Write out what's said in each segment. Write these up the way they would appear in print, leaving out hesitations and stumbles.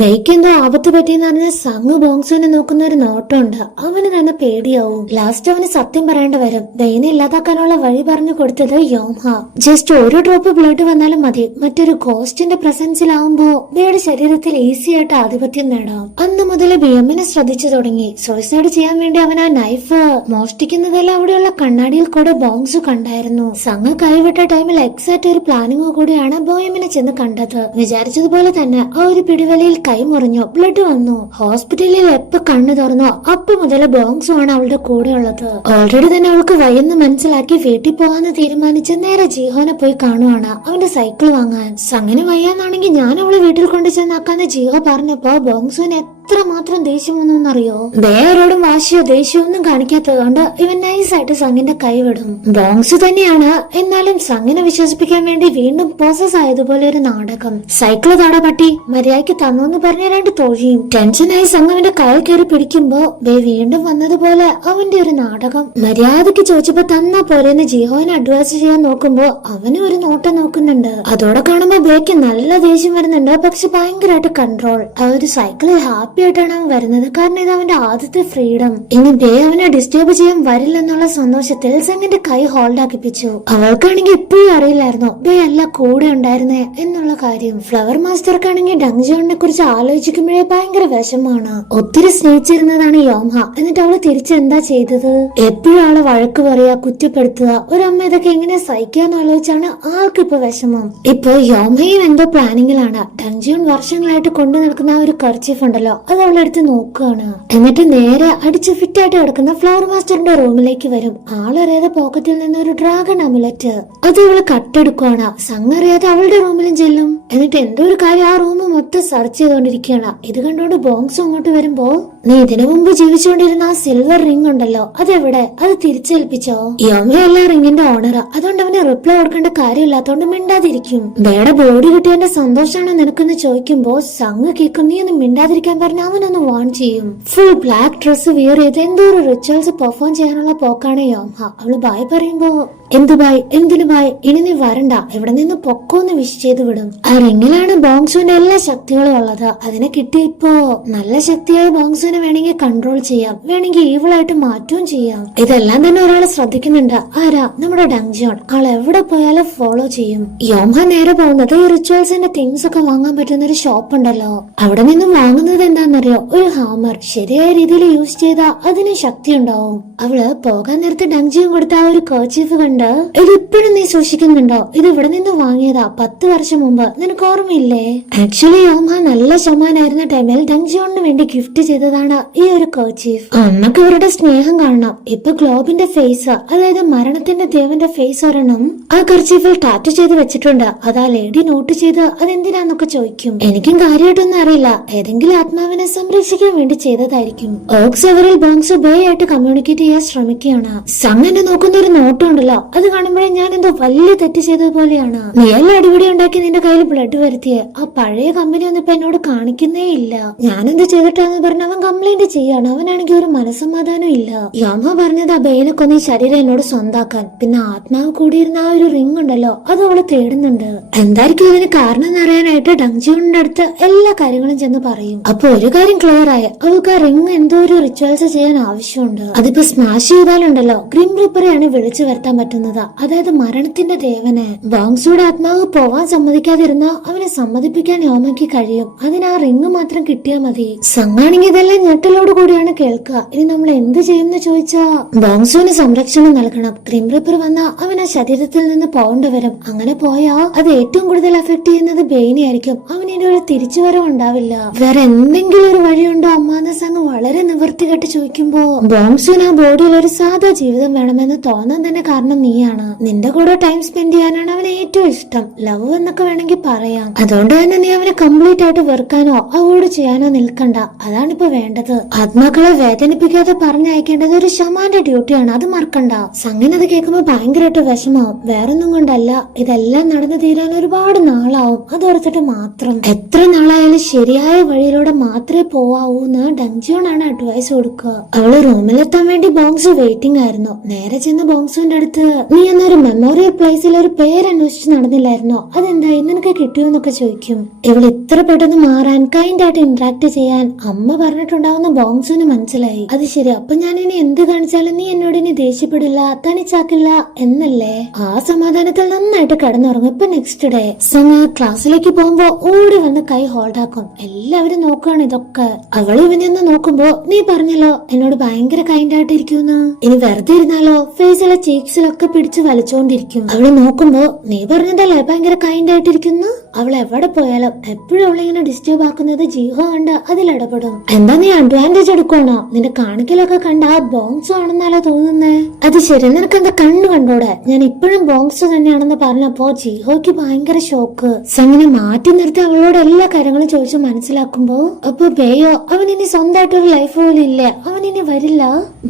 Bike എന്തോ ആപത്ത് പറ്റിയെന്ന് പറഞ്ഞ സംഗ് ബോങ്സുവിനെ നോക്കുന്ന ഒരു നോട്ടമുണ്ട്. അവന് തന്നെ പേടിയാവും. ലാസ്റ്റ് അവന് സത്യം പറയേണ്ടി വരും. ബെയിനെ ഇല്ലാതാക്കാനുള്ള വഴി പറഞ്ഞു കൊടുത്തത് യോംഹ. ജസ്റ്റ് ഒരു ഡ്രോപ്പ് ബ്ലഡ് വന്നാലും മതി, മറ്റൊരു ഗോസ്റ്റിന്റെ പ്രസൻസിലാവുമ്പോ ബെയുടെ ശരീരത്തിൽ ഈസി ആയിട്ട് ആധിപത്യം നേടാം. അന്ന് മുതൽ ബിഎമ്മിനെ ശ്രദ്ധിച്ചു തുടങ്ങി. സൂയിസൈഡ് ചെയ്യാൻ വേണ്ടി അവൻ ആ നൈഫ് മോഷ്ടിക്കുന്നതെല്ലാം അവിടെയുള്ള കണ്ണാടിയിൽ കൂടെ ബോങ്സു കണ്ടായിരുന്നു. സംഗ് കൈവിട്ട ടൈമിൽ എക്സാക്ട് ഒരു പ്ലാനിങ്ങോ കൂടിയാണ് ബോയമിനെ ചെന്ന് കണ്ടത്. വിചാരിച്ചതുപോലെ തന്നെ ആ ഒരു പിടിവലിയിൽ കൈ മുറിഞ്ഞു, ബ്ലഡ് വന്നു. ഹോസ്പിറ്റലിൽ എപ്പോ കണ്ണു തുറന്നോ അപ്പൊ മുതൽ ബോങ്സു ആണ് അവളുടെ കൂടെ ഉള്ളത്. ഓൾറെഡി തന്നെ അവൾക്ക് വയ്യെന്ന് മനസ്സിലാക്കി വീട്ടിൽ പോകാന്ന് തീരുമാനിച്ച് നേരെ ജീഹോനെ പോയി കാണുവാണ് അവന്റെ സൈക്കിൾ വാങ്ങാൻ. സംഗിന് വയ്യാന്നാണെങ്കിൽ ഞാൻ അവളെ വീട്ടിൽ കൊണ്ടു ചെന്നാക്കാന്ന് ജീഹോ പറഞ്ഞപ്പോ ബോങ്സുവിന് എത്രമാത്രം ദേഷ്യം വന്നറിയോ? വേറോടും വാശിയോ ദേഷ്യമോ ഒന്നും കാണിക്കാത്തത് കൊണ്ട് ഇവൻ നൈസായിട്ട് സംഗിന്റെ കൈ വിടും. ബോങ്സു തന്നെയാണ്, എന്നാലും സംഗിനെ വിശ്വസിപ്പിക്കാൻ വേണ്ടി വീണ്ടും പ്രോസസ് ആയതുപോലെ ഒരു നാടകം. സൈക്കിള് താടാ പട്ടി, മര്യാദയ്ക്ക് തന്നോന്ന് പറഞ്ഞ രണ്ട് തൊഴിയും. ടെൻഷനായി സംഗമിന്റെ കൈ കയറി പിടിക്കുമ്പോ ബേ വീണ്ടും വന്നതുപോലെ അവന്റെ ഒരു നാടകം. മര്യാദക്ക് ചോദിച്ചപ്പോ തന്നാ പോരെന്ന് ജിഹോനെ അഡ്വൈസ് ചെയ്യാൻ നോക്കുമ്പോ അവനും ഒരു നോട്ടം നോക്കുന്നുണ്ട്. അതോടെ കാണുമ്പോ ബേക്ക് നല്ല ദേഷ്യം വരുന്നുണ്ട്. പക്ഷെ ഭയങ്കരമായിട്ട് കൺട്രോൾ. ആ ഒരു സൈക്കിളിൽ ഹാപ്പി ആയിട്ടാണ് അവൻ വരുന്നത്. കാരണം ഇത് അവന്റെ ആദ്യത്തെ ഫ്രീഡം. ഇനി ബേ അവനെ ഡിസ്റ്റർബ് ചെയ്യാൻ വരില്ലെന്നുള്ള സന്തോഷത്തിൽ സംഗിന്റെ കൈ ഹോൾഡ് ആക്കിപ്പിച്ചു. അവൾക്കാണെങ്കിൽ ഇപ്പോഴും അറിയില്ലായിരുന്നു ബേ അല്ല കൂടെ ഉണ്ടായിരുന്നേ എന്നുള്ള കാര്യം. ഫ്ലവർ മാസ്റ്റർക്കാണെങ്കിൽ ഡങ്ജോണിനെ കുറിച്ച് ആലോചിക്കുമ്പോഴേ ഭയങ്കര വിഷമാണ്. ഒത്തിരി സ്നേഹിച്ചിരുന്നതാണ് യോംഹ. എന്നിട്ട് അവള് തിരിച്ചെന്താ ചെയ്തത്? എപ്പോഴും ആളെ വഴക്ക് പറയാ, കുറ്റപ്പെടുത്തുക. ഒരമ്മ ഇതൊക്കെ എങ്ങനെ സഹിക്കാന്ന് ആലോചിച്ചാണ് ആൾക്കിപ്പോ വിഷമം. ഇപ്പൊ യോംഹയും എന്തോ പ്ലാനിങ്ങിലാണ്. ഡങ്ജോൺ വർഷങ്ങളായിട്ട് കൊണ്ടു നടക്കുന്ന ആ ഒരു കർച്ചീഫ് ഉണ്ടല്ലോ, അത് അവളെടുത്ത് നോക്കുകയാണ്. എന്നിട്ട് നേരെ അടിച്ച് ഫിറ്റ് ആയിട്ട് കിടക്കുന്ന ഫ്ലവർ മാസ്റ്ററിന്റെ റൂമിലേക്ക് വരും. ആളറിയാതെ പോക്കറ്റിൽ നിന്ന് ഒരു ഡ്രാഗൺ അമുലറ്റ് അത് ഇവള് കട്ടെടുക്കുകയാണ്. സംഗറിയാതെ അവളുടെ റൂമിലും ചെല്ലും. എന്നിട്ട് എന്തോ ഒരു കാര്യം ആ റൂം മൊത്തം സെർച്ച് ചെയ്തോണ്ടിരിക്കുകയാണ്. ഇത് കണ്ടോണ്ട് ബോങ്സ് അങ്ങോട്ട് വരുമ്പോ, നീ ഇതിനു മുമ്പ് ജീവിച്ചുകൊണ്ടിരുന്ന ആ സിൽവർ റിംഗ് ഉണ്ടല്ലോ, അതെവിടെ? അത് തിരിച്ചേൽപ്പിച്ചോ? യോമയല്ല റിംഗിന്റെ ഓണറാ, അതുകൊണ്ട് അവന് റിപ്ലൈ കൊടുക്കേണ്ട കാര്യമില്ലാത്തോണ്ട് മിണ്ടാതിരിക്കും. ബേടെ ബോഡി കിട്ടിയതിന്റെ സന്തോഷമാണോ നിനക്കെന്ന് ചോദിക്കുമ്പോ സംഗ് കേൾക്കും. നീ ഒന്ന് മിണ്ടാതിരിക്കാൻ പറഞ്ഞ അവനൊന്ന് വാൺ ചെയ്യും. ഫുൾ ബ്ലാക്ക് ഡ്രസ് വിയർ ചെയ്ത് എന്തോ ഒരു റിച്വൽസ് പെർഫോം ചെയ്യാനുള്ള പോക്കാണ് യോംഹ. അവള് ബായ് പറയുമ്പോ, എന്ത് ബായ്? എന്തിനു ബായ്? ഇനി നീ വരണ്ട, ഇവിടെ നിന്ന് പൊക്കോന്ന് വിഷ് ചെയ്ത് വിടും. ആ റിംഗിലാണ് ബോങ്സുവിന്റെ എല്ലാ ശക്തികളും ഉള്ളത്. അതിനെ കിട്ടിയപ്പോ നല്ല ശക്തിയായ ബോങ്സുവിനെ വേണമെങ്കിൽ കൺട്രോൾ ചെയ്യാം, വേണമെങ്കിൽ ഈവിളായിട്ട് മാറ്റുകയും ചെയ്യാം. ഇതെല്ലാം തന്നെ ഒരാളെ ശ്രദ്ധിക്കുന്നുണ്ട്. ആരാ? നമ്മുടെ ഡങ്ജോൺ. ആൾ എവിടെ പോയാലും ഫോളോ ചെയ്യും. യോംഹ നേരെ പോകുന്നത് ഈ റിച്വൽസിന്റെ തിങ്സ് ഒക്കെ വാങ്ങാൻ പറ്റുന്ന ഒരു ഷോപ്പ് ഉണ്ടല്ലോ, അവിടെ നിന്നും വാങ്ങുന്നത് എന്താണെന്നറിയോ? ഒരു ഹാമർ. ശരിയായ രീതിയിൽ യൂസ് ചെയ്താൽ അതിന് ശക്തി ഉണ്ടാവും. അവള് പോകാൻ നേരത്തെ ഡങ്ജിയും കൊടുത്ത ആ ഒരു കർച്ചീഫ് കണ്ട്, ഇത് ഇപ്പോഴും നീ സൂക്ഷിക്കുന്നുണ്ടോ? ഇത് ഇവിടെ നിന്ന് വാങ്ങിയതാ 10 വർഷം മുമ്പ്, നിനക്ക് ഓർമ്മയില്ലേ? ആക്ച്വലി യോംഹ നല്ല ശമാനായിരുന്ന ടൈമിൽ ഡങ്ജിയോണിന് വേണ്ടി ഗിഫ്റ്റ് ചെയ്തതാണ് ഈ ഒരു കർച്ചീഫ്. അമ്മക്ക് ഇവരുടെ സ്നേഹം കാണണം. ഇപ്പൊ ഗ്ലോബിന്റെ ഫേസ്, അതായത് മരണത്തിന്റെ ദേവന്റെ ഫേസ് ഒരെണ്ണം ആ കർച്ചീഫിൽ ടാറ്റു ചെയ്ത് വെച്ചിട്ടുണ്ട്. അതാ ലേഡി നോട്ട് ചെയ്ത് അതെന്തിനാന്നൊക്കെ ചോദിക്കും. എനിക്കും കാര്യമായിട്ടൊന്നും അറിയില്ല. ഏതെങ്കിലും ആത്മാവിനെ സംരക്ഷിക്കാൻ വേണ്ടി ചെയ്തതായിരിക്കും. ഓക്സ് അവരിൽ ബോങ്സു ബേ ആയിട്ട് കമ്മ്യൂണിക്കേറ്റ് ചെയ്യാൻ ശ്രമിക്കുകയാണ്. സംഗ് എന്നെ നോക്കുന്ന ഒരു നോട്ടം ഉണ്ടല്ലോ, അത് കാണുമ്പോഴേ ഞാൻ എന്തോ വലിയ തെറ്റ് ചെയ്തതുപോലെയാണ്. നീ എല്ലാം അടിപിടി ഉണ്ടാക്കി നിന്റെ കയ്യിൽ ബ്ലഡ് വരുത്തിയ ആ പഴയ കമ്പനി ഒന്നും ഇപ്പൊ എന്നോട് കാണിക്കുന്നേ ഇല്ല. ഞാനെന്ത് ചെയ്തിട്ടാന്ന് പറഞ്ഞ അവൻ കംപ്ലൈന്റ് ചെയ്യാണ്. അവനാണെങ്കിൽ ഒരു മനസ്സമാധാനം ഇല്ല. യോംഹ പറഞ്ഞത് ആ ബേനെ കൊന്ന് ഈ ശരീരം എന്നോട് സ്വന്താക്കാൻ. പിന്നെ ആത്മാവ് കൂടിയിരുന്ന ആ ഒരു റിംഗ് ഉണ്ടല്ലോ, അത് അവള് തേടുന്നുണ്ട്. എന്തായിരിക്കും ഇതിന് കാരണം എന്നറിയാനായിട്ട് ഡങ്ജിയോണിന്റെ അടുത്ത് എല്ലാ കാര്യങ്ങളും ചെന്ന് പറയും. അപ്പൊ ഒരു കാര്യം ക്ലിയർ ആയ, അവൾക്ക് ആ റിംഗ് എന്തോ ഒരു റിച്വൽസ് ചെയ്യാൻ ആവശ്യമുണ്ട്. അതിപ്പോ സ്മാഷ് ചെയ്താലുണ്ടല്ലോ ഗ്രിം റിപ്പറെയാണ് വിളിച്ചു വരുത്താൻ പറ്റുന്നത്, അതായത് മരണത്തിന്റെ ദേവനെ. ബോങ്സുയുടെ ആത്മാവ് പോവാൻ സമ്മതിക്കാതിരുന്ന അവനെ സമ്മതിപ്പിക്കാൻ യോമയ്ക്ക് കഴിയും. അതിന് ആ റിംഗ് മാത്രം കിട്ടിയാൽ മതി. സംഘാണെങ്കിൽ ഇതെല്ലാം ഞെട്ടലോട് കൂടിയാണ് കേൾക്കുക. ഇനി നമ്മൾ എന്ത് ചെയ്യുമെന്ന് ചോദിച്ചാ, ബോങ്സുവിന് സംരക്ഷണം നൽകണം. ഗ്രിം റിപ്പർ വന്ന അവൻ ആ ശരീരത്തിൽ നിന്ന് പോകേണ്ടി വരും. അങ്ങനെ പോയാ അത് ഏറ്റവും കൂടുതൽ അഫക്ട് ചെയ്യുന്നത് ബെയിനെ ആയിരിക്കും. അവനിന്റെ ഒരു തിരിച്ചുവരവ് ഉണ്ടാവില്ല. വേറെ എന്തെങ്കിലും ഒരു വഴിയുണ്ടോ അമ്മാന്ന സംഘം വളരെ നിവൃത്തി കെട്ട് ചോദിക്കുമ്പോ, ബോങ്സുവിന് ആ ബോഡിയിൽ ഒരു സാധാ ജീവിതം വേണമെന്ന് തോന്നാൻ തന്നെ കാരണം നീയാണ്. നിന്റെ കൂടെ ടൈം സ്പെൻഡ് ചെയ്യാനാണ് അവന് ഏറ്റവും ഇഷ്ടം. ലവ് എന്നൊക്കെ വേണമെങ്കിൽ പറയാം. അതുകൊണ്ട് തന്നെ നീ അവനെ കംപ്ലീറ്റ് ആയിട്ട് വെറുക്കാനോ അവോയ്ഡ് ചെയ്യാനോ നിൽക്കണ്ട. അതാണിപ്പോ വേണ്ടത്. ആത്മാക്കളെ വേദനിപ്പിക്കാതെ പറഞ്ഞയക്കേണ്ടത് ഒരു ഷമാന്റെ ഡ്യൂട്ടിയാണ്, അത് മറക്കണ്ട. സംഗീൻ അത് കേൾക്കുമ്പോ ഭയങ്കരമായിട്ട് വിഷമാവും. വേറൊന്നും കൊണ്ടല്ല, ഇതെല്ലാം നടന്നു തീരാൻ ഒരുപാട് നാളാവും. അതോർത്തിട്ട് മാത്രം. എത്ര നാളായാലും ശരിയായ വഴിയിലൂടെ മാത്രമേ പോവാവൂ എന്ന് ഡങ്ജിയോൺ ആണ് അഡ്വൈസ് കൊടുക്കുക. അവള് റൂമിലെത്താൻ വേണ്ടി ബോങ്സു വെയിറ്റിംഗ് ആയിരുന്നു. നേരെ ചെന്ന് ബോങ്സുവിന്റെ അടുത്ത്, നീ എന്നൊരു മെമ്മോറിയൽ പ്ലേസിൽ ഒരു പേരന്വേഷിച്ച് നടന്നില്ലായിരുന്നോ, അതെന്തായി, നിനക്ക് കിട്ടിയോന്നൊക്കെ ചോദിക്കും. ഇവൾ ഇത്ര പെട്ടെന്ന് മാറാൻ, കൈൻഡ് ആയിട്ട് ഇന്ററാക്ട് ചെയ്യാൻ അമ്മ പറഞ്ഞിട്ടുണ്ടാവുന്ന ബോങ്സുവിന് മനസ്സിലായി. അത് ശരി, അപ്പൊ ഞാൻ ഇനി എന്ത് കാണിച്ചാലും നീ എന്നോട് ഇനി ദേഷ്യപ്പെടില്ല, തനിച്ചാക്കില്ല എന്നല്ലേ. ആ സമാധാനത്തിൽ നന്നായിട്ട് കിടന്നുറങ്ങും. ഇപ്പൊ നെക്സ്റ്റ് ഡേ സങ് ക്ലാസ്സിലേക്ക് പോകുമ്പോ ഓടി വന്ന് കൈ ഹോൾഡാക്കും. എല്ലാവരും നോക്കുകയാണ് ഇതൊക്കെ. അവൾ ഇവനെന്ന് നോക്കുമ്പോ, നീ പറഞ്ഞല്ലോ എന്നോട് ഭയങ്കര കൈൻഡ് ആയിട്ട് ഇരിക്കുമെന്ന്, ഇനി വെറുതെ ഇരുന്നാലോ, ഫേസിലെ ചീക്സിലൊക്കെ പിടിച്ച് വലിച്ചോണ്ടിരിക്കും. അവള് നോക്കുമ്പോ, നീ പറഞ്ഞതല്ലേ ഭയങ്കര കൈൻഡ് ആയിട്ടിരിക്കുന്നു. അവൾ എവിടെ പോയാലും എപ്പോഴും അവളിങ്ങനെ ഡിസ്റ്റർബ് ആക്കുന്നത് ജീഹോ കണ്ട് അതിലിടപെടും. എന്താ നീ അഡ്വാൻറ്റേജ് എടുക്കണോ, നിന്റെ കാണിക്കലൊക്കെ കണ്ട ആ ബോങ്സോ ആണെന്നാലോ തോന്നുന്നേ. അത് ശരി, നിനക്ക് എന്താ കണ്ണു കണ്ടൂടെ, ഞാൻ ഇപ്പോഴും ബോങ്സോ തന്നെയാണെന്ന് പറഞ്ഞപ്പോ ജീഹോയ്ക്ക് ഭയങ്കര ഷോക്ക്. സങ്ങിനെ മാറ്റി നിർത്തി അവളോട് എല്ലാ കാര്യങ്ങളും ചോദിച്ചു മനസ്സിലാക്കുമ്പോ, അപ്പൊ ബേയോ അവനിനി സ്വന്തമായിട്ടൊരു ലൈഫ് പോലും ഇല്ല, അവനിനി വരില്ല.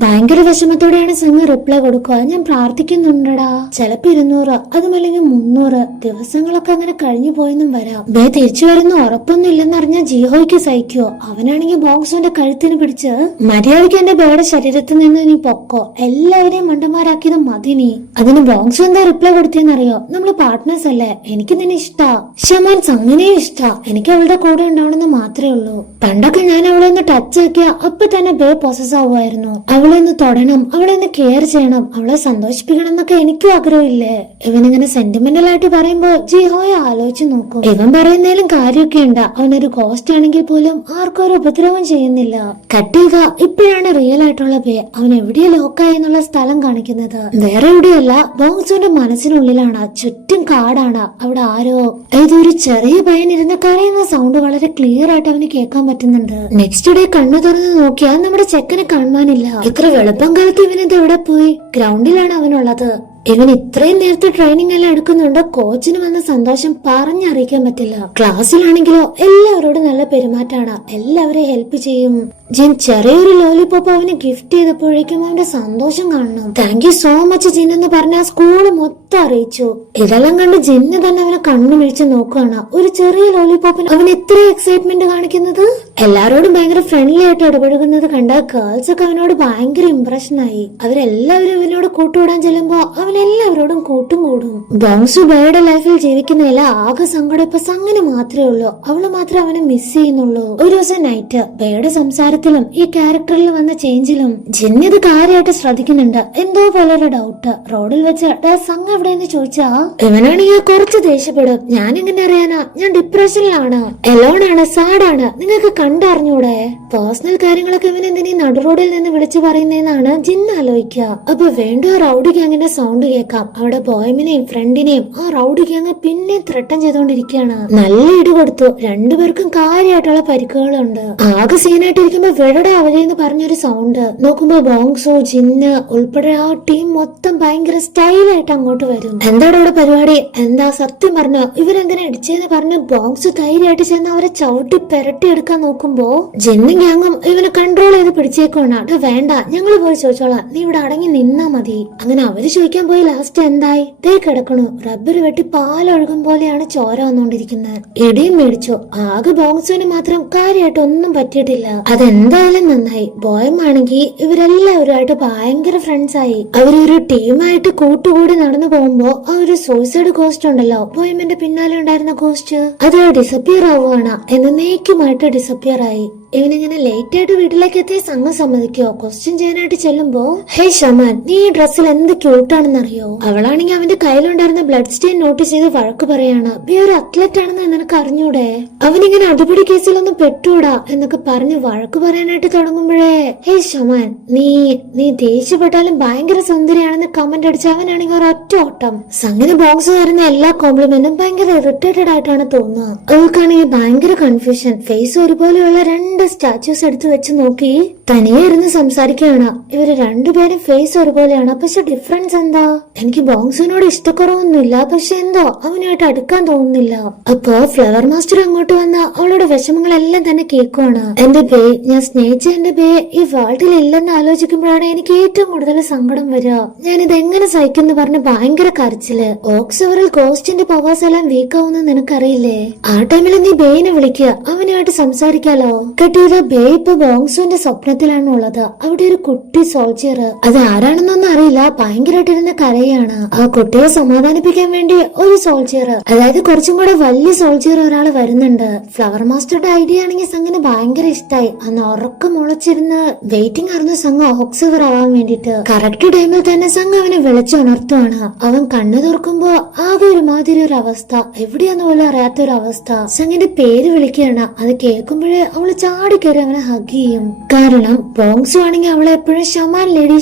ഭയങ്കര വിഷമത്തോടെയാണ് സങ് റിപ്ലൈ കൊടുക്കുക. ഞാൻ പ്രാർത്ഥിക്കുന്നുണ്ടടാ, ചിലപ്പോ 200 അതുമല്ലെങ്കിൽ 300 ദിവസങ്ങളൊക്കെ അങ്ങനെ കഴിഞ്ഞു പോയെന്നും വരാം. ബേ തിരിച്ചു വരുന്ന ഉറപ്പൊന്നും ഇല്ലെന്നറിഞ്ഞ ജീഹോയ്ക്ക് സഹിക്കോ. അവനാണെങ്കിൽ ബോങ്സോന്റെ കഴുത്തിന് പിടിച്ച്, മര്യാദയ്ക്ക് എന്റെ ബേയുടെ ശരീരത്തിൽ നിന്ന് നീ പൊക്കോ, എല്ലാവരെയും മണ്ടന്മാരാക്കിയത് മതി നീ. അതിന് ബോങ്സോ എന്താ റിപ്ലൈ കൊടുത്തെന്നറിയോ, നമ്മള് പാർട്ട്നേഴ്സ് അല്ലേ, എനിക്ക് നിന്നെ ഇഷ്ടാ, ഷമാൻ സങ്ങിനെയും ഇഷ്ടാ, എനിക്ക് അവളുടെ കൂടെ ഉണ്ടാവണമെന്ന് മാത്രമേ ഉള്ളൂ. പണ്ടൊക്കെ ഞാൻ അവളെ ഒന്ന് ടച്ച് ആക്കിയ അപ്പൊ തന്നെ ബേ പൊസസ് ആവുമായിരുന്നു. അവളെ ഒന്ന് തൊടണം, അവളെ ഒന്ന് കെയർ ചെയ്യണം, അവളെ സന്തോഷിപ്പിക്കണം എന്നൊക്കെ എനിക്കും ആഗ്രഹമില്ലേ. ഇവനിങ്ങനെ സെന്റിമെന്റൽ ആയിട്ട് പറയുമ്പോ ജിഹോയെ ആലോചിച്ച് നോക്കും. ഇവൻ പറയുന്നതിലും കാര്യമൊക്കെ ഉണ്ട്. അവനൊരു ഗോസ്റ്റ് ആണെങ്കിൽ പോലും ആർക്കും ഒരു ഉപദ്രവം ചെയ്യുന്നില്ല. കട്ട് ചെയ്യുക. ഇപ്പോഴാണ് റിയൽ ആയിട്ടുള്ള ബേ അവൻ എവിടെയാ ലോക്കായി എന്നുള്ള സ്ഥലം കാണിക്കുന്നത്. വേറെ എവിടെയല്ല, ബോങ്സുവിന്റെ മനസ്സിനുള്ളിലാണ്. ചുറ്റും കാടാണ്. അവിടെ ആരോ, ഇതൊരു ചെറിയ പയ്യനിരുന്ന് കരയുന്ന സൗണ്ട് വളരെ ക്ലിയർ ആയിട്ട് അവന് കേൾക്കാൻ പറ്റുന്നുണ്ട്. നെക്സ്റ്റ് ഡേ കണ്ണു തുറന്ന് നോക്കിയാൽ നമ്മുടെ ചെക്കനെ കാണാനില്ല. ഇത്ര വെളുപ്പം കാലത്ത് ഇവനെന്ത് എവിടെ പോയി? ഗ്രൗണ്ടിലാണ് അവനുള്ളത്. ഇവൻ ഇത്രയും നേരത്തെ ട്രെയിനിങ് എല്ലാം എടുക്കുന്നുണ്ട്. കോച്ചിന് വന്ന സന്തോഷം പറഞ്ഞറിയിക്കാൻ പറ്റില്ല. ക്ലാസ്സിലാണെങ്കിലോ എല്ലാവരോടും നല്ല പെരുമാറ്റാണ്, എല്ലാവരെയും ഹെൽപ്പ് ചെയ്യും. ജിൻ ചെറിയൊരു ലോലിപോപ്പ് അവന് ഗിഫ്റ്റ് ചെയ്തപ്പോഴേക്കും അവന്റെ സന്തോഷം കാണണം. താങ്ക് യു സോ മച്ച് ജിൻ എന്ന് പറഞ്ഞ സ്കൂള് മൊത്തം അറിയിച്ചു. ഇതെല്ലാം കണ്ട് ജിന്ന് തന്നെ അവനെ കണ്ണു മിഴിച്ച് നോക്കുകയാണ്. ഒരു ചെറിയ ലോലിപോപ്പിന് അവൻ ഇത്ര എക്സൈറ്റ്മെന്റ് കാണിക്കുന്നത്, എല്ലാരോടും ഭയങ്കര ഫ്രണ്ട്ലി ആയിട്ട് ഇടപെടുന്നത് കണ്ട ഗേൾസ് ഒക്കെ അവനോട് ഭയങ്കര ഇംപ്രഷൻ ആയി. അവരെല്ലാവരും ഇവനോട് കൂട്ടുകൂടാൻ ചെല്ലുമ്പോ അവനെല്ലാവരോടും കൂട്ടും കൂടും. ബോങ്സു ബേയുടെ ലൈഫിൽ ജീവിക്കുന്നതിൽ ആകെ സങ്കടം ഇപ്പൊ സങ്ങിന് മാത്രമേ ഉള്ളൂ. അവള് മാത്രമേ അവനെ മിസ് ചെയ്യുന്നുള്ളൂ. ഒരു ദിവസം നൈറ്റ് ബേയുടെ സംസാരത്തിലും ഈ ക്യാരക്ടറിൽ വന്ന ചേഞ്ചിലും ജിന്നിത് കാര്യമായിട്ട് ശ്രദ്ധിക്കുന്നുണ്ട്. എന്തോ പോലെ ഒരു ഡൗട്ട്. റോഡിൽ വെച്ച് സങ് എവിടെയെന്ന് ചോദിച്ചാ ഇവനാണെങ്കിൽ കുറച്ച് ദേഷ്യപ്പെടും. ഞാൻ എങ്ങനെ അറിയാനാ, ഞാൻ ഡിപ്രഷനിലാണ്, എലോണാണ്, സാഡാണ്, നിങ്ങൾക്ക് കണ്ടറിഞ്ഞൂടെ. പേഴ്സണൽ കാര്യങ്ങളൊക്കെ ഇവൻ എന്തിനീ നടു റോഡിൽ നിന്ന് വിളിച്ചു പറയുന്നതെന്നാണ് ജിന്ന് ആലോചിക്കുക. അപ്പൊ വീണ്ടും റൗഡി ഗ്യാങ്ങിന്റെ സൗണ്ട് കേൾക്കാം. അവിടെ ബോയ്മിനെയും ഫ്രണ്ടിനെയും ആ റൗഡി ഗ്യാങ് പിന്നെ ത്രട്ടൻ ചെയ്തോണ്ടിരിക്കുകയാണ്. നല്ല ഇടി കൊടുത്തു. രണ്ടുപേർക്കും കാര്യമായിട്ടുള്ള പരിക്കുകളുണ്ട്. ആകെ സീനായിട്ടിരിക്കുമ്പോ വെറുതെ അവരെന്ന് പറഞ്ഞൊരു സൗണ്ട് നോക്കുമ്പോ ബോങ്സോ ജിന്ന് ഉൾപ്പെടെ ആ ടീം മൊത്തം ഭയങ്കര സ്റ്റൈലായിട്ട് അങ്ങോട്ട് വരും. എന്താണ് അവിടെ പരിപാടി, എന്താ സത്യം പറഞ്ഞോ, ഇവരെന്തിനാ ഇടിച്ചെന്ന് പറഞ്ഞ് ബോങ്സ് ധൈര്യമായിട്ട് ചെന്ന് അവരെ ചവിട്ടി പെരട്ടി എടുക്കാൻ നോക്കുമ്പോ ജിന്നും ഗ്യാങ്ങും ഇവനെ കൺട്രോൾ ചെയ്ത് പിടിച്ചേക്കോണ. വേണ്ട, ഞങ്ങള് പോയി ചോദിച്ചോളാം, നീ ഇവിടെ അടങ്ങി നിന്നാ മതി. അങ്ങനെ അവര് ചോദിക്കാൻ പോയി ലാസ്റ്റ് എന്തായി, ദേ കിടക്കണു. റബ്ബർ വെട്ടി പാലൊഴുകും പോലെയാണ് ചോര വന്നോണ്ടിരിക്കുന്നത്. ഇടിയും മേടിച്ചു. ആകെ ബോങ്സുവിന് മാത്രം കാര്യമായിട്ട് ഒന്നും പറ്റിയിട്ടില്ല. അതെന്തായാലും നന്നായി. ബോയമാണെങ്കിൽ ഇവരെല്ലാവരുമായിട്ട് ഭയങ്കര ഫ്രണ്ട്സ് ആയി. അവരൊരു ടീമായിട്ട് കൂട്ടുകൂടി നടന്നു പോകുമ്പോ ആ ഒരു സൂയിസൈഡ് ഗോസ്റ്റ് ഉണ്ടല്ലോ, ബോയമിന്റെ പിന്നാലെ ഉണ്ടായിരുന്ന ഗോസ്റ്റ്, അത് ഡിസപ്പിയർ ആവുകയാണ്. എന്നേക്കുമായിട്ട് ഡിസപ്പിയർ ആയി. ഇവനിങ്ങനെ ലേറ്റ് ആയിട്ട് വീട്ടിലേക്ക് എത്തിയ സംഘം സമ്മതിക്കോ. ക്വസ്റ്റ്യൻ ചെയ്യാനായിട്ട് ചെല്ലുമ്പോ, ഹേ ഷമാൻ, നീ ഈ ഡ്രസ്സിൽ എന്ത് ക്യൂട്ടാണെന്നറിയോ. അവളാണെങ്കിൽ അവന്റെ കയ്യിലുണ്ടായിരുന്ന ബ്ലഡ് സ്റ്റെയിൻ നോട്ടീസ് ചെയ്ത് വഴക്ക് പറയാണ്. ബി ഒരു അത്ലറ്റ് ആണെന്ന് നിനക്ക് അറിഞ്ഞൂടെ, അവനിങ്ങനെ അടിപിടി കേസിലൊന്നും പെട്ടൂടാ എന്നൊക്കെ പറഞ്ഞ് വഴക്ക് പറയാനായിട്ട് തുടങ്ങുമ്പോഴേ, ഹേ ഷമാൻ, നീ ദേഷ്യപ്പെട്ടാലും ഭയങ്കര സുന്ദരിയാണെന്ന് കമന്റ് അടിച്ച് അവനാണെങ്കിൽ ഒരൊറ്റ ഓട്ടം. സംഘിന് ബോക്സ് തരുന്ന എല്ലാ കോംപ്ലിമെന്റും ഭയങ്കര ഇറിറ്റേറ്റഡ് ആയിട്ടാണ് തോന്നുക. അവൾക്കാണെങ്കിൽ ഭയങ്കര കൺഫ്യൂഷൻ. ഫേസ് ഒരുപോലെയുള്ള രണ്ട് സ്റ്റാച്യൂസ് എടുത്തു വെച്ച് നോക്കി തനിയെ ഇരുന്ന് സംസാരിക്കുകയാണ്. ഇവര് രണ്ടുപേരും ഫേസ് ഒരുപോലെയാണ്, പക്ഷെ ഡിഫറൻസ് എന്താ? എനിക്ക് ബോങ്സിനോട് ഇഷ്ടക്കുറവൊന്നുമില്ല, പക്ഷെ എന്തോ അവനായിട്ട് അടുക്കാൻ തോന്നുന്നില്ല. അപ്പൊ ഫ്ലവർ മാസ്റ്റർ അങ്ങോട്ട് വന്ന അവളുടെ വിഷമങ്ങളെല്ലാം തന്നെ കേൾക്കുവാണ്. എന്റെ ബേ, ഞാൻ സ്നേഹിച്ച എന്റെ ബേ ഈ വേൾഡിൽ ഇല്ലെന്ന് ആലോചിക്കുമ്പോഴാണ് എനിക്ക് ഏറ്റവും കൂടുതൽ സങ്കടം വരിക. ഞാനിത് എങ്ങനെ സഹിക്കുന്നു പറഞ്ഞ് ഭയങ്കര കരച്ചില്. ഓക്സവറിൽ ഗോസ്റ്റിന്റെ പവേഴ്സ് എല്ലാം വീക്ക് ആവുന്ന നിനക്കറിയില്ലേ. ആ ടൈമിൽ നീ ബേനെ വിളിക്കുക, അവനുമായിട്ട് സംസാരിക്കാലോ. കട്ട് ചെയ്ത ബേ ഇപ്പൊ ബോങ്സുവിന്റെ സ്വപ്നത്തിലാണ് ഉള്ളത്. അവിടെ ഒരു കുട്ടി സോൾജിയർ, അത് ആരാണെന്നൊന്നും അറിയില്ല, ഭയങ്കരമായിട്ടിരുന്ന് കരയാണ്. ആ കുട്ടിയെ സമാധാനിപ്പിക്കാൻ വേണ്ടി ഒരു സോൾജിയർ, അതായത് കുറച്ചും കൂടെ വലിയ സോൾജിയർ ഒരാൾ വരുന്നുണ്ട്. ഫ്ലവർ മാസ്റ്ററുടെ ഐഡിയ ആണെങ്കിൽ സംഘിന് ഭയങ്കര ഇഷ്ടമായി. അന്ന് ഉറക്കം മുളച്ചിരുന്ന് വെയിറ്റിംഗ് ആയിരുന്നു സംഘം ഓക്സിവർ ആവാൻ വേണ്ടിട്ട്. കറക്റ്റ് ടൈമിൽ തന്നെ സംഘം അവനെ വിളിച്ചുണർത്തുവാണ്. അവൻ കണ്ണു തുറക്കുമ്പോ ആകെ ഒരുമാതിരി ഒരു അവസ്ഥ, എവിടെയാന്ന് പോലും അറിയാത്ത ഒരു അവസ്ഥ. സംഘിന്റെ പേര് വിളിക്കുകയാണ്. അത് കേൾക്കുമ്പോഴേ അവള് ചാടിക്കയറി അവനെ ഹഗ് ചെയ്യും. കാരണം ബോങ്സു ആണെങ്കിൽ അവളെ എപ്പോഴും ഷമാൻ ലേഡി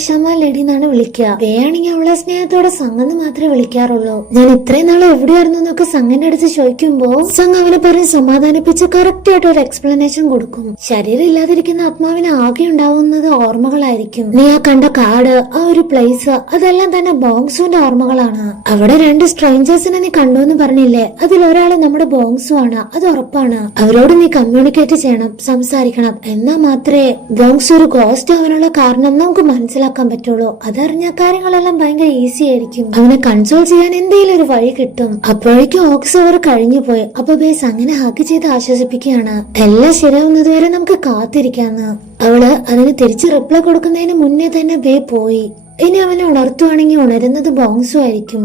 എന്നാണ് വിളിക്കുക. ബേ ആണെങ്കിൽ അവളെ സ്നേഹത്തോടെ സംഘം മാത്രമേ വിളിക്കാറുള്ളൂ. ഞാൻ ഇത്രയും നാളെ എവിടെയായിരുന്നു എന്നൊക്കെ സംഘന്റെ അടുത്ത് ചോദിക്കുമ്പോ സംഘം അവനെ പറഞ്ഞ് സമാധാനിപ്പിച്ച് കറക്റ്റ് ആയിട്ട് ഒരു എക്സ്പ്ലനേഷൻ കൊടുക്കും. ശരീരം ഇല്ലാതിരിക്കുന്ന ആത്മാവിന് ആകെ ഉണ്ടാവുന്നത് ഓർമ്മകളായിരിക്കും. നീ ആ കണ്ട കാട്, ആ ഒരു പ്ലേസ്, അതെല്ലാം തന്നെ ബോങ്സുവിന്റെ ഓർമ്മകളാണ്. അവിടെ 2 സ്ട്രേഞ്ചേഴ്സിനെ നീ കണ്ടു എന്ന് പറഞ്ഞില്ലേ, അതിലൊരാള് നമ്മുടെ ബോങ്സു ആണ്, അത് ഉറപ്പാണ്. അവരോട് നീ കമ്മ്യൂണിക്കേറ്റ് ചെയ്യണം, സംസാരിക്കണം. എന്നാൽ മാത്രമേ ബോങ്സു ഒരു ഗോസ്റ്റ് ആവാനുള്ള കാരണം നമുക്ക് മനസ്സിലാക്കാൻ പറ്റുള്ളൂ. അതറിഞ്ഞ കാര്യങ്ങളെല്ലാം ഭയങ്കര ഈസി ആയിരിക്കും. അവനെ കൺസോൾ ചെയ്യാൻ എന്തെങ്കിലും ഒരു വഴി കിട്ടും. അപ്പോഴേക്കും ഓക്സോവർ കഴിഞ്ഞു പോയി. അപ്പൊ ബേസ് അങ്ങനെ ഹഗ് ചെയ്ത് ആശ്വസിപ്പിക്കുകയാണ്. എല്ലാം ശരിയാവുന്നത് വരെ നമുക്ക് കാത്തിരിക്കാന്ന്. അവള് അതിന് തിരിച്ച് റിപ്ലൈ കൊടുക്കുന്നതിന് മുന്നേ തന്നെ ബേ പോയി. ഇനി അവനെ ഉണർത്തുവാണെങ്കിൽ ഉണരുന്നത് ബോങ്സു ആയിരിക്കും.